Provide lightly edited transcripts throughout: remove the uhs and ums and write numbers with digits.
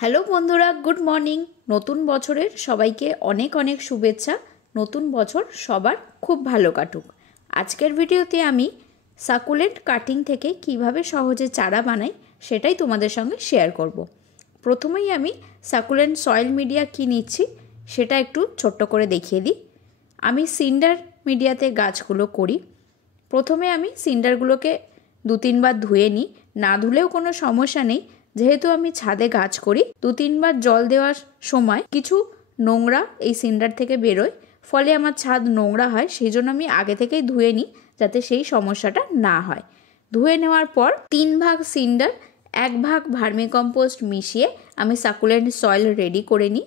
Hello বন্ধুরা, good morning. নতুন বছরের সবাইকে অনেক অনেক শুভেচ্ছা। নতুন বছর সবার খুব ভালো কাটুক। আজকের ভিডিওতে আমি সাকুলেন্ট কাটিং থেকে কিভাবে সহজে চারা বানাই সেটাই তোমাদের সঙ্গে শেয়ার করব। প্রথমেই আমি সাকুলেন্ট সয়েল মিডিয়া কী নিচ্ছি সেটা একটু ছোট্ট করে দেখিয়ে দিই। আমি সিন্ডার মিডিয়াতে গাছগুলো করি। প্রথমে আমি সিন্ডারগুলোকে 2-3 বার ধুয়ে নিই। না ধুলেও কোনো সমস্যা নেই, যেহেতু আমি ছাদে গাছ করি। 2-3 বার জল দেওয়ার সময় কিছু নোংরা এই সিন্ডার থেকে বেরোয়, ফলে আমার ছাদ নোংরা হয়। সেই জন্য আমি আগে থেকেই ধুয়ে নিই, যাতে সেই সমস্যাটা না হয়। ধুয়ে নেওয়ার পর 3 ভাগ সিন্ডার 1 ভাগ ভার্মিকম্পোস্ট মিশিয়ে আমি সাকুলেন্ট সয়েল রেডি করে নিই।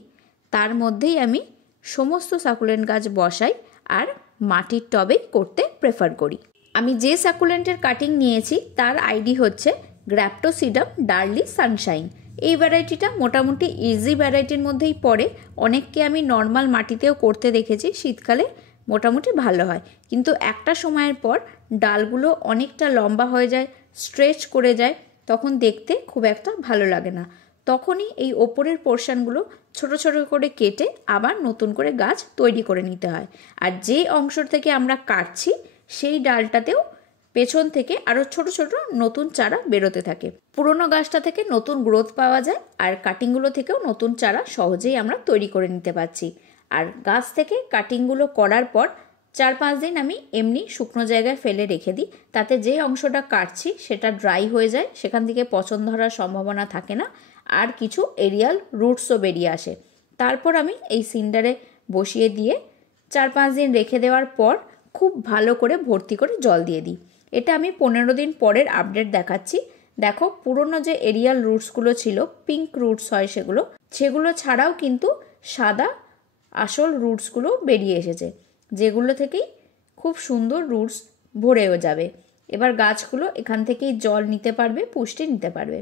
তার মধ্যেই আমি সমস্ত সাকুলেন্ট গাছ বসাই আর মাটির টবে করতে প্রেফার করি। আমি যে সাকুলেন্টের কাটিং নিয়েছি তার আইডি হচ্ছে গ্র্যাপটোসিডাম ডার্লি সানশাইন। এই ভ্যারাইটিটা মোটামুটি ইজি ভ্যারাইটির মধ্যেই পড়ে। অনেককে আমি নর্মাল মাটিতেও করতে দেখেছি, শীতকালে মোটামুটি ভালো হয়। কিন্তু একটা সময়ের পর ডালগুলো অনেকটা লম্বা হয়ে যায়, স্ট্রেচ করে যায়, তখন দেখতে খুব একটা ভালো লাগে না। তখনই এই ওপরের পোর্শনগুলো ছোট ছোট করে কেটে আবার নতুন করে গাছ তৈরি করে নিতে হয়। আর যে অংশ থেকে আমরা কাটছি সেই ডালটাতেও পেছন থেকে আরও ছোট ছোট নতুন চারা বেরোতে থাকে। পুরনো গাছটা থেকে নতুন গ্রোথ পাওয়া যায়, আর কাটিংগুলো থেকেও নতুন চারা সহজেই আমরা তৈরি করে নিতে পারছি। আর গাছ থেকে কাটিংগুলো করার পর 4-5 দিন আমি এমনি শুকনো জায়গায় ফেলে রেখে দিই, তাতে যে অংশটা কাটছি সেটা ড্রাই হয়ে যায়, সেখান থেকে পচন ধরার সম্ভাবনা থাকে না, আর কিছু এরিয়াল রুটসও বেরিয়ে আসে। তারপর আমি এই সিন্ডারে বসিয়ে দিয়ে 4-5 দিন রেখে দেওয়ার পর খুব ভালো করে ভর্তি করে জল দিয়ে দিই। এটা আমি 15 দিন পরের আপডেট দেখাচ্ছি। দেখো, পুরনো যে এরিয়াল রুটসগুলো ছিল, পিঙ্ক রুটস হয় সেগুলো ছাড়াও কিন্তু সাদা আসল রুটসগুলো বেরিয়ে এসেছে, যেগুলো থেকেই খুব সুন্দর রুটস ভরেও যাবে। এবার গাছগুলো এখান থেকেই জল নিতে পারবে, পুষ্টি নিতে পারবে।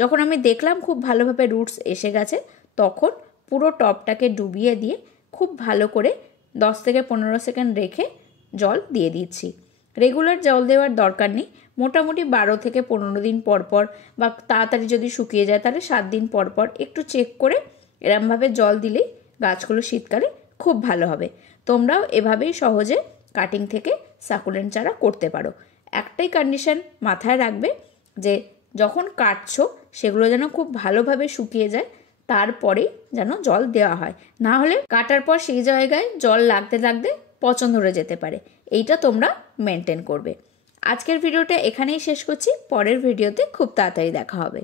যখন আমি দেখলাম খুব ভালোভাবে রুটস এসে গেছে, তখন পুরো টবটাকে ডুবিয়ে দিয়ে খুব ভালো করে 10 থেকে 15 সেকেন্ড রেখে জল দিয়ে দিচ্ছি। রেগুলার জল দেওয়ার দরকার নেই, মোটামুটি 12 থেকে 15 দিন পর পর, বা তাড়াতাড়ি যদি শুকিয়ে যায় তাহলে 7 দিন পর পর একটু চেক করে এরমভাবে জল দিলেই গাছগুলো শীতকালে খুব ভালো হবে। তোমরাও এভাবেই সহজে কাটিং থেকে সাকুলেন্ট চারা করতে পারো। একটাই কন্ডিশন মাথায় রাখবে, যে যখন কাটছো সেগুলো যেন খুব ভালোভাবে শুকিয়ে যায়, তারপরেই যেন জল দেওয়া হয়। না হলে কাটার পর সেই জায়গায় জল লাগতে লাগতে পচন ধরে যেতে পারে। এইটা তোমরা মেনটেন করবে। আজকের ভিডিওটা এখানেই শেষ করছি। পরের ভিডিওতে খুব তাড়াতাড়ি দেখা হবে।